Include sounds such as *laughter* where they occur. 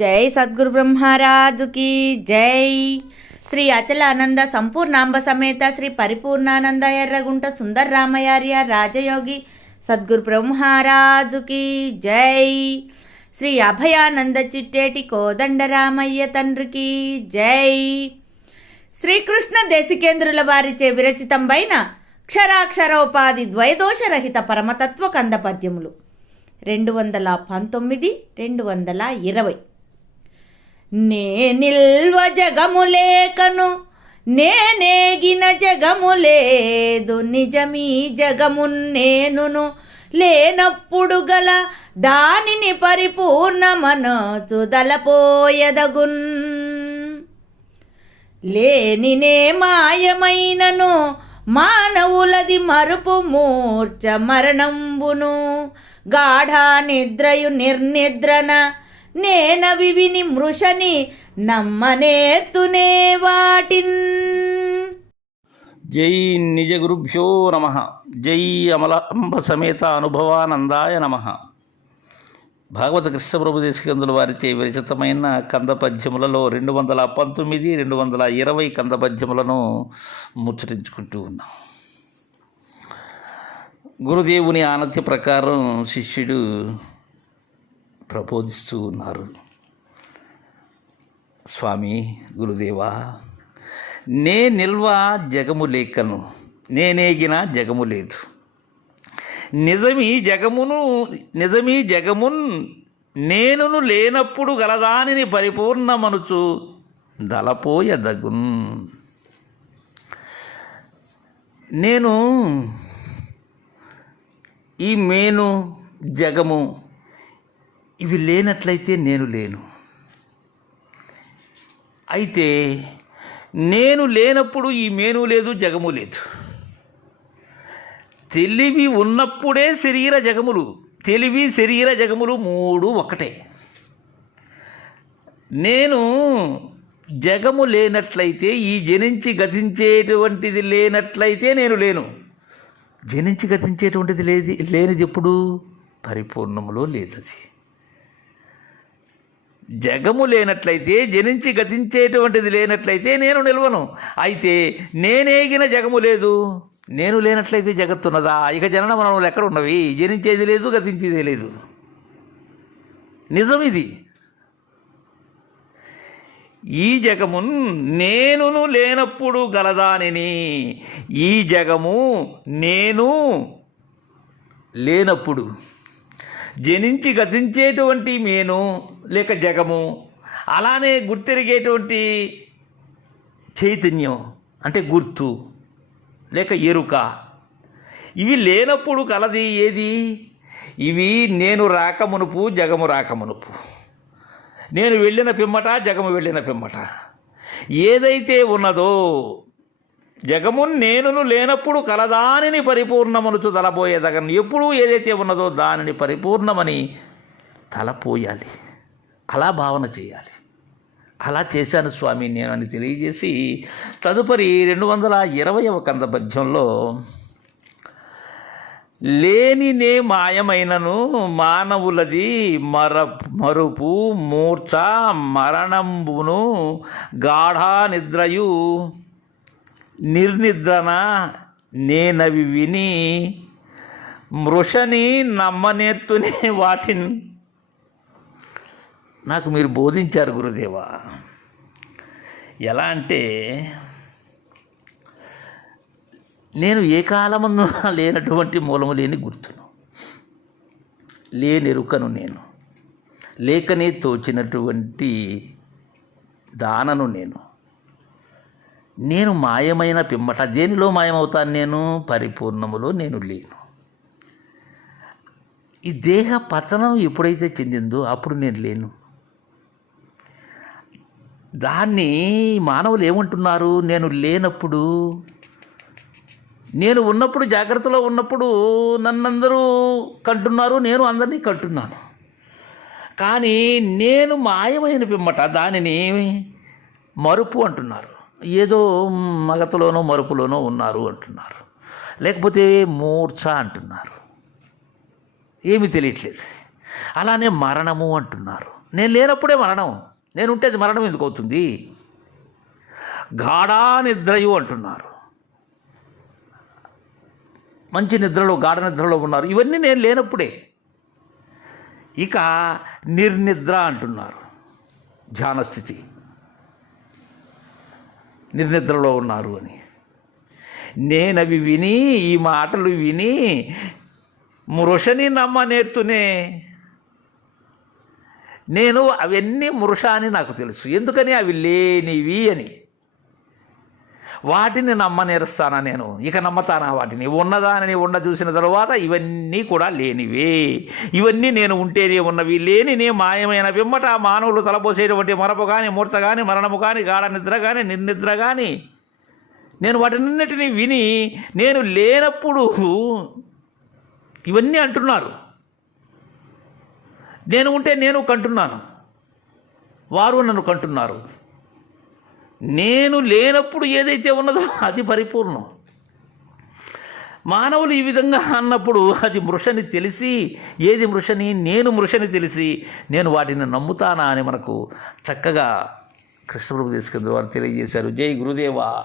జై సద్గురు బ్రహ్మరాజుకి జై. శ్రీ అచలానంద సంపూర్ణాంబ సమేత శ్రీ పరిపూర్ణానంద ఎర్రగుంట సుందర రామయార్య రాజయోగి సద్గురు బ్రహ్మరాజుకి జై. శ్రీ అభయానంద చిట్టేటి కోదండరామయ్య తండ్రికి జై. శ్రీకృష్ణ దేశికేంద్రుల వారిచే విరచితంబైన క్షరాక్షరోపాధి ద్వైదోషరహిత పరమతత్వ కంద పద్యములు. రెండు వందల పంతొమ్మిది రెండు వందల ఇరవై. నే నిల్వ జగము లేకను నేనేగిన జగము లేదు నిజమీ జగము నేనును లేనప్పుడు గల దానిని పరిపూర్ణమనచు దలపోయదగున్. లేనినే మాయమైనను మానవులది మరుపు మూర్ఛ మరణంబును గాఢ నిద్రయు నిర్నిద్రన నేన వివిని మృషని నమ్మనేతునే వాటిన్. జై నిజ గురుభ్యో నమ. జై అమలాంబ సమేత అనుభవానందాయ నమ. భాగవత కృష్ణప్రభు దేశికందుల వారిచే విరచితమైన కంద పద్యములలో రెండు వందల పంతొమ్మిది రెండు వందల ఇరవై కంద పద్యములను ముచ్చరించుకుంటూ ఉన్నాం. గురుదేవుని ఆనత్య ప్రకారం శిష్యుడు ప్రబోధిస్తూ ఉన్నారు. స్వామి గురుదేవా నే నిల్వ జగము లేకను నేనేగిన జగము లేదు. నిజమీ జగమును నిజమీ జగమున్ నేనును లేనప్పుడు గలదానిని పరిపూర్ణమనుచు దలపోయదగున్. నేను ఈ మేను జగము ఇవి లేనట్లయితే నేను లేను. అయితే నేను లేనప్పుడు ఈ మేను లేదు జగము లేదు. తెలివి ఉన్నప్పుడే శరీర జగములు తెలివి శరీర జగములు మూడు ఒకటే. నేను జగము లేనట్లయితే ఈ జనించి గతించేటువంటిది లేనట్లయితే నేను లేను. జనించి గతించేటువంటిది లేది లేనిది ఎప్పుడు? పరిపూర్ణములో లేదది. జగము లేనట్లయితే జనించి గతించేటువంటిది లేనట్లయితే నేను నిల్వను. అయితే నేనేగిన జగము లేదు. నేను లేనట్లయితే జగత్తున్నదా? ఇక జనన మరణములు ఎక్కడ ఉన్నవి? జనించేది లేదు గతించేది లేదు. నిజం ఇది. ఈ జగమున్ నేనును లేనప్పుడు గలదానిని. ఈ జగము నేను లేనప్పుడు జనించి గతించేటువంటి మేను లేక జగము. అలానే గుర్తెరిగేటువంటి చైతన్యం అంటే గుర్తు లేక ఎరుక. ఇవి లేనప్పుడు కలది ఏది? ఇవి నేను రాకమునుపు జగము రాకమునుపు నేను వెళ్ళిన పిమ్మట జగము వెళ్ళిన పిమ్మట. ఏదైతే ఉన్నదో జగము నేనును లేనప్పుడు కలదానిని పరిపూర్ణమనుచు తలపోయేదగను ఎప్పుడు ఏదైతే ఉన్నదో దానిని పరిపూర్ణమని తలపోయాలి. అలా భావన చేయాలి. అలా చేశాను స్వామి నేను అని తెలియజేసి తదుపరి రెండు వందల ఇరవైవ కంద పద్యంలో లేనినే మాయమైనను మానవులది మర మరుపు మూర్ఛ మరణంబును గాఢ నిద్రయు నిర్నిద్రన నేనవి విని మృషని నమ్మనేర్తునే వాటిని నాకు మీరు బోధించారు గురుదేవా. ఎలా అంటే నేను ఏ కాలమందు *laughs* లేనటువంటి మూలము లేని గుర్తును. లేనెరుకను నేను. లేకనే తోచినటువంటి దానను నేను. నేను మాయమైన పిమ్మట దేనిలో మాయమవుతాను నేను? పరిపూర్ణములో నేను లేను. ఈ దేహ పతనం ఎప్పుడైతే చెందిందో అప్పుడు నేను లేను. దాన్ని మానవులు ఏమంటున్నారు? నేను లేనప్పుడు నేను ఉన్నప్పుడు జాగ్రత్తలో ఉన్నప్పుడు నన్నందరూ కంటున్నారు నేను అందరినీ కంటున్నాను. కానీ నేను మాయమైన పిమ్మట దానిని మరుపు అంటున్నారు. ఏదో మగతలోనో మరుపులోనో ఉన్నారు అంటున్నారు. లేకపోతే మూర్ఛ అంటున్నారు. ఏమీ తెలియట్లేదు. అలానే మరణము అంటున్నారు. నేను లేనప్పుడే మరణం. నేను ఉంటే అది మరణం ఎందుకు అవుతుంది? గాఢా నిద్రయు అంటున్నారు. మంచి నిద్రలో గాఢ నిద్రలో ఉన్నారు. ఇవన్నీ నేను లేనప్పుడే. ఇక నిర్నిద్ర అంటున్నారు. ధ్యానస్థితి. నిర్నిద్రలో ఉన్నారు అని. నేనవి విని ఈ మాటలు విని మృషని నమ్మ నేర్తునే. నేను అవన్నీ మృష అని నాకు తెలుసు. ఎందుకని? అవి లేనివి అని. వాటిని నమ్మనేరుస్తానా నేను? ఇక నమ్మతానా వాటిని? ఉన్నదానని ఉండ చూసిన తర్వాత ఇవన్నీ కూడా లేనివే. ఇవన్నీ నేను ఉంటేనే ఉన్నవి. లేనినే మాయమైన పిమ్మట మానవులు తలపోసేటువంటి మరపు కానీ మూర్త కానీ మరణము కానీ గాఢ నిద్ర కానీ నిర్నిద్ర కానీ నేను వాటినన్నిటినీ విని నేను లేనప్పుడు ఇవన్నీ అంటున్నారు. నేను ఉంటే నేను కంటున్నాను. వారు నన్ను కంటున్నారు. నేను లేనప్పుడు ఏదైతే ఉన్నదో అది పరిపూర్ణం. మానవులు ఈ విధంగా అన్నప్పుడు అది మృషని తెలిసి ఏది మృషని? నేను మృషని తెలిసి నేను వాటిని నమ్ముతానా అని మనకు చక్కగా కృష్ణప్రభు తీసుకుందరు వారు తెలియజేశారు. జై గురుదేవా.